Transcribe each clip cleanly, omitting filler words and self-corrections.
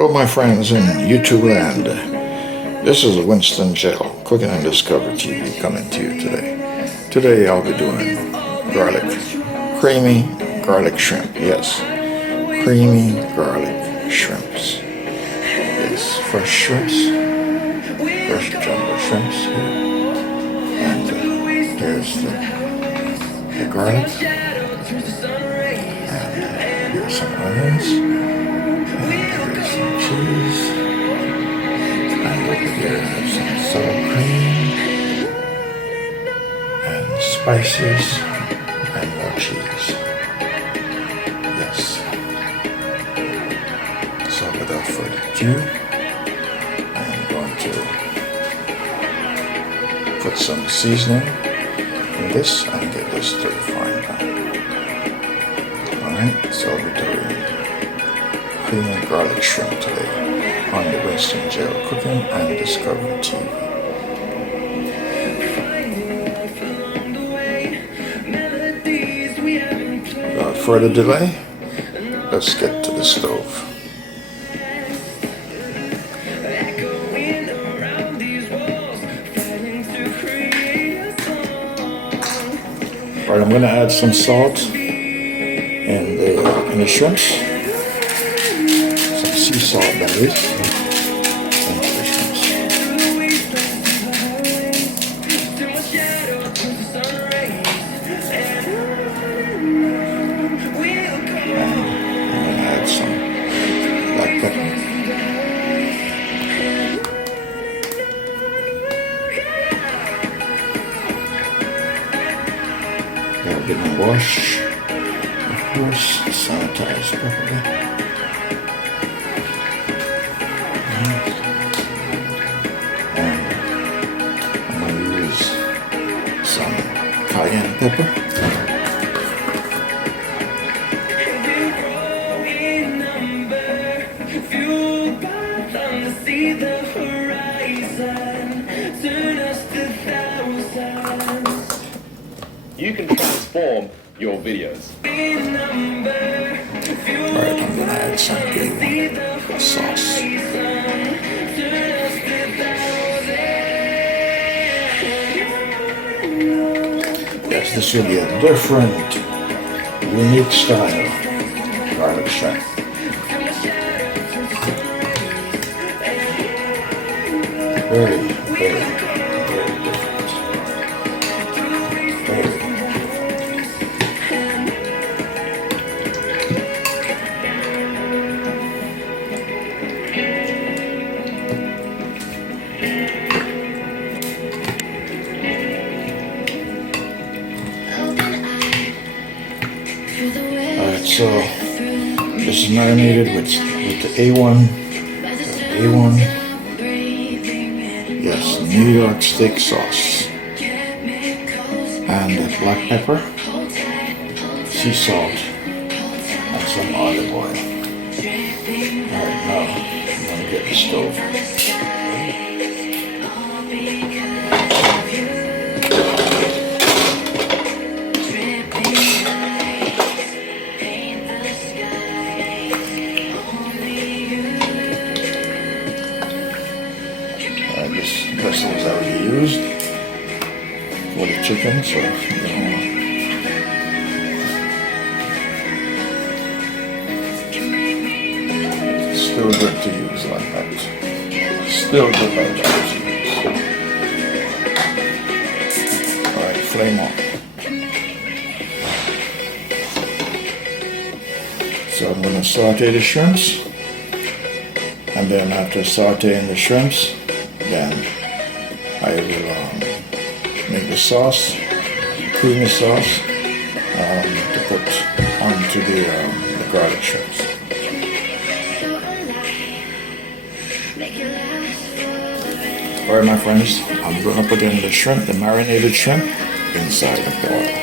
Hello my friends in YouTube land. This is Winston GeL, Cooking and Discovery TV, coming to you today. Today I'll be doing creamy garlic shrimp. Yes, creamy garlic shrimps. Yes, fresh shrimps, fresh jumbo shrimps here. And here's the garlic. And here's some onions. Some cheese, and over here I have some sour cream, and spices, and more cheese. Yes. So without further ado, I'm going to put some seasoning in this and get this to the frying pan. Alright, so I'll be doing creamy garlic shrimp today on the Winston GeL Cooking and Discovery TV. Without further delay, let's get to the stove. Alright, I'm going to add some salt in the shrimps. Sea salt, that is, into the shrimps. And I'm going to add some black pepper. Got a bit of wash, of course, sanitized properly. Cayenne pepper. You can transform your videos. Alright, I'm gonna add some A1 sauce. Yes, this will be a different, unique style garlic shrimp. Very, very, very different. Very. Alright, so this is marinated with the A1, yes, New York steak sauce, and black pepper, sea salt, and some olive oil. Alright, now I'm going to get the stove. This vessel is already used for the chicken, so still good to use like that. Still good like that to use. Alright, flame on. So I'm going to saute the shrimps, and then after sauteing the shrimps, then I will make the sauce, creamy sauce, to put onto the garlic shrimps. Alright my friends, I'm going to put in the shrimp, the marinated shrimp, inside of the oil.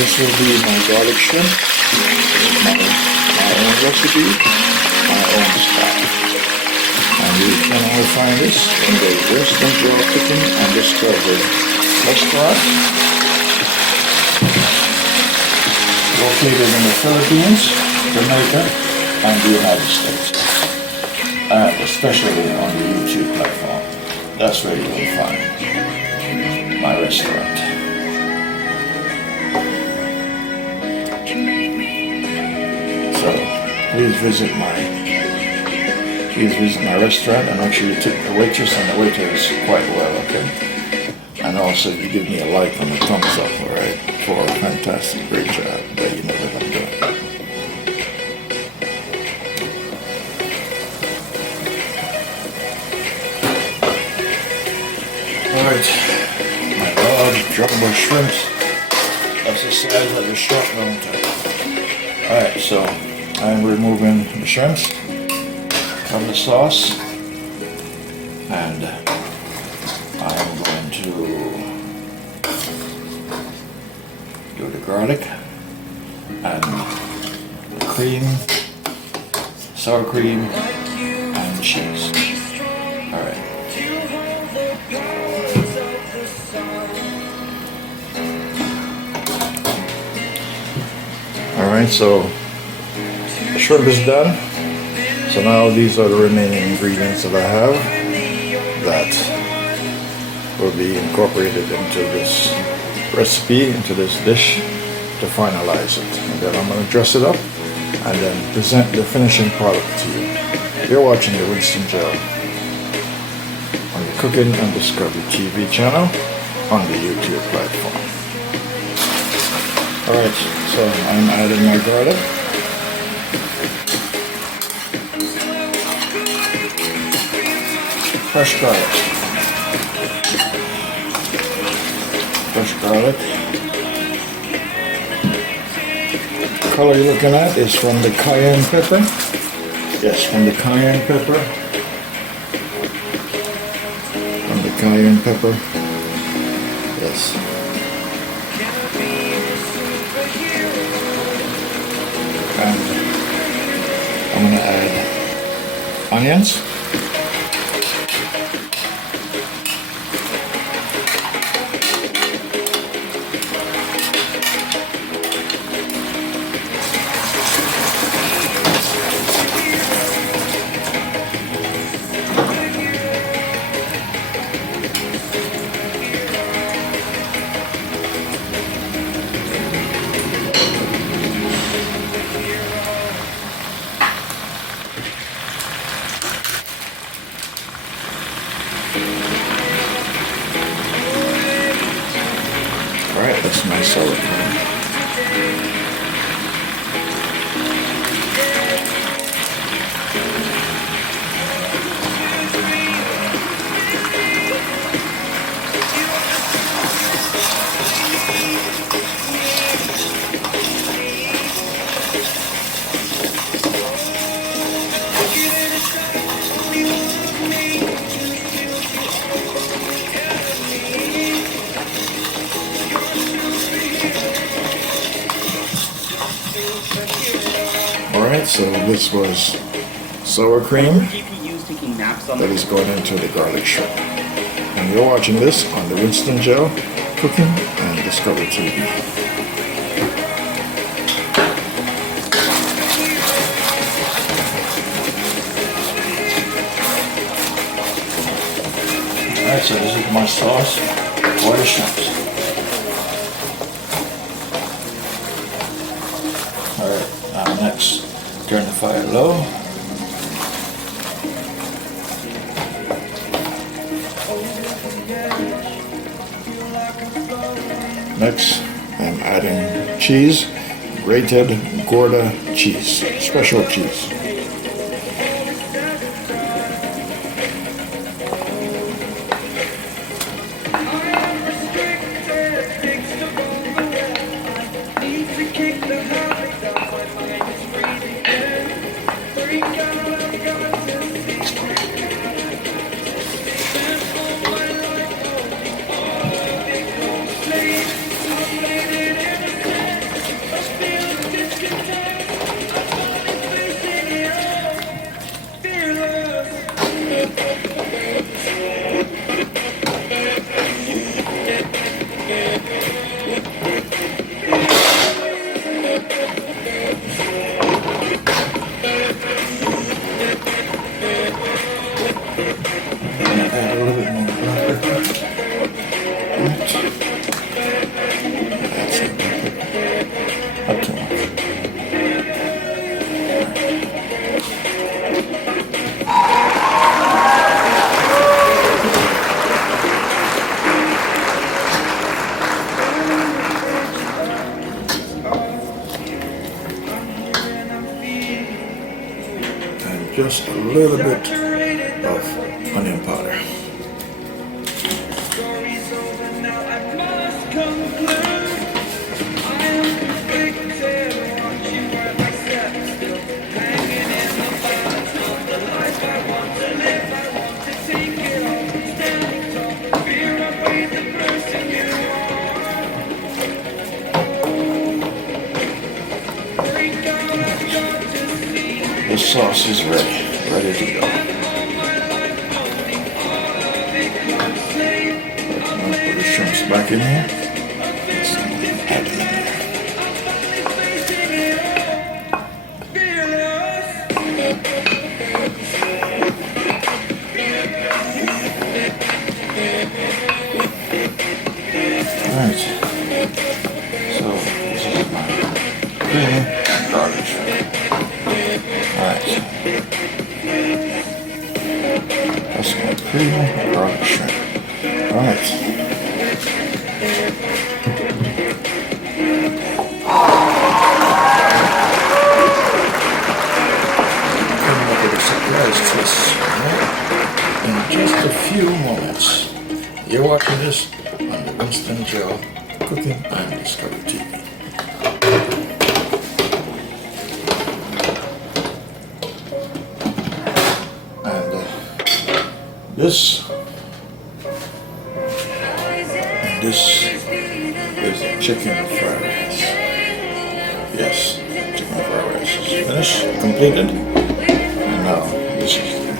This will be my garlic shrimp, my own recipe, my own style. And you can all find this in the Winston GeL Cooking and Discovery restaurant located in the Philippines, Jamaica, and the United States, and especially on the YouTube platform. That's where you will find my restaurant. So please visit my restaurant, and make sure you tip the waitress and the waiters quite well, okay? And also you give me a like and a thumbs up, alright, for a fantastic, great job that you know that I'm doing. Alright, my large jumbo shrimps. That's the size of the shrimp, don't I? Alright, so I'm removing the shrimps from the sauce, and I'm going to do the garlic and the cream, sour cream, and the cheese. Alright. Alright, so the shrimp is done. So now these are the remaining ingredients that I have that will be incorporated into this recipe, into this dish to finalize it. And then I'm going to dress it up and then present the finishing product to you. You're watching the Winston GeL on the Cooking and Discovery TV channel on the YouTube platform. Alright, so I'm adding my garlic. Fresh garlic. Fresh garlic. The color you're looking at is from the cayenne pepper. Yes, from the cayenne pepper. From the cayenne pepper. Yes. And I'm going to add onions. Alright, that's my sour cream. Alright, so this was sour cream that is going into the garlic shrimp. And you're watching this on the Winston GeL Cooking and Discovery TV. Alright, so this is my sauce for the shrimps. Alright, now next, turn the fire low. Next, I'm adding cheese, grated Gouda cheese, special cheese. just a little bit of onion powder. The sauce is ready to go. I'll put the shrimps back in here. Let's add them in here. Alright. So this is my creamy garlic shrimp. Alright. That's my creamy garlic shrimp. Alright. Coming up with a surprise twist. Right? In just a few moments. You're watching this on the Winston GeL Cooking and Discovery TV. This is chicken fried rice. Yes, chicken fried rice is finished, completed. And now this is the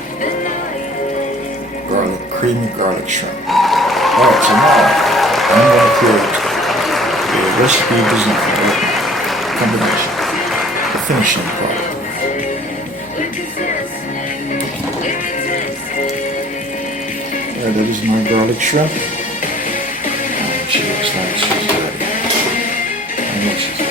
creamy garlic shrimp. Alright, so now I'm going to create a recipe design combination, the finishing product. That is my garlic shrimp. And she looks like she's ready. I know she's ready.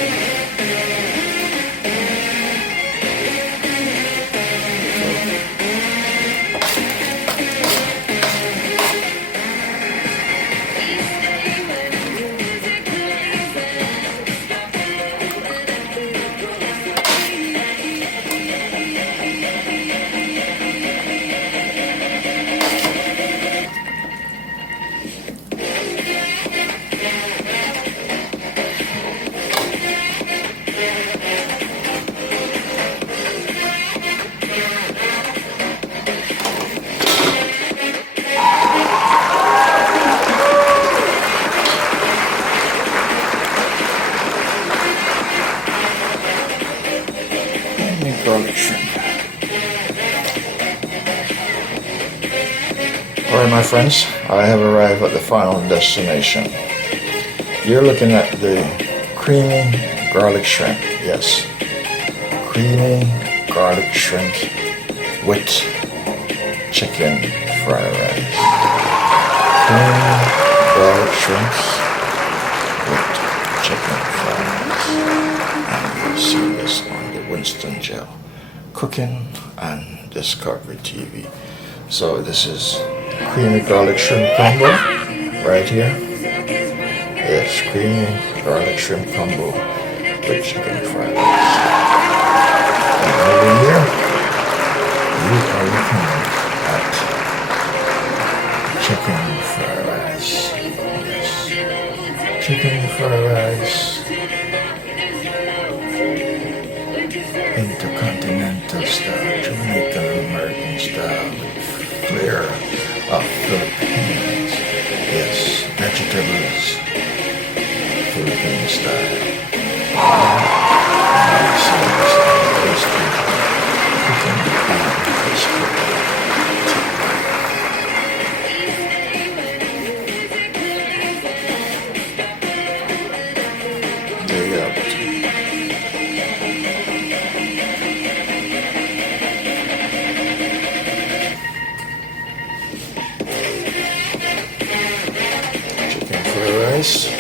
Garlic shrimp. Alright my friends, I have arrived at the final destination. You're looking at the creamy garlic shrimp. Yes, creamy garlic shrimp with chicken fried rice. Creamy garlic shrimps with chicken fried rice. And you'll see this on the Winston GeL Cooking and Discovery TV. So this is creamy garlic shrimp combo right here. Yes, creamy garlic shrimp combo with chicken fried rice. And over here, you are looking at chicken fried rice. Yes, chicken fried rice. Intercontinental style, Jamaican American style, flair of Philippines. Yes, vegetables, Philippine style. There you go. Rice and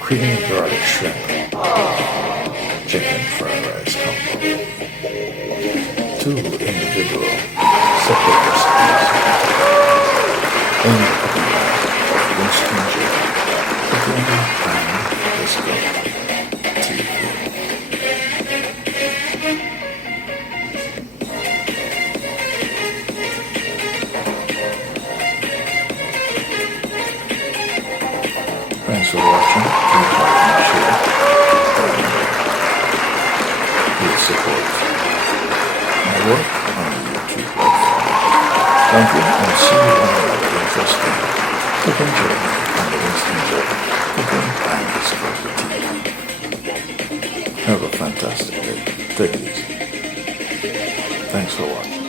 creamy garlic shrimp chicken fried rice combo. Two individual separate recipes in the cooking line of Winston GeL Cooking and Discovery TV. work on the YouTube website. Thank you, and see you on another interesting cooking journey on the Winston GeL Cooking and Discovery TV. Have a fantastic day. Take it easy. Thanks for watching.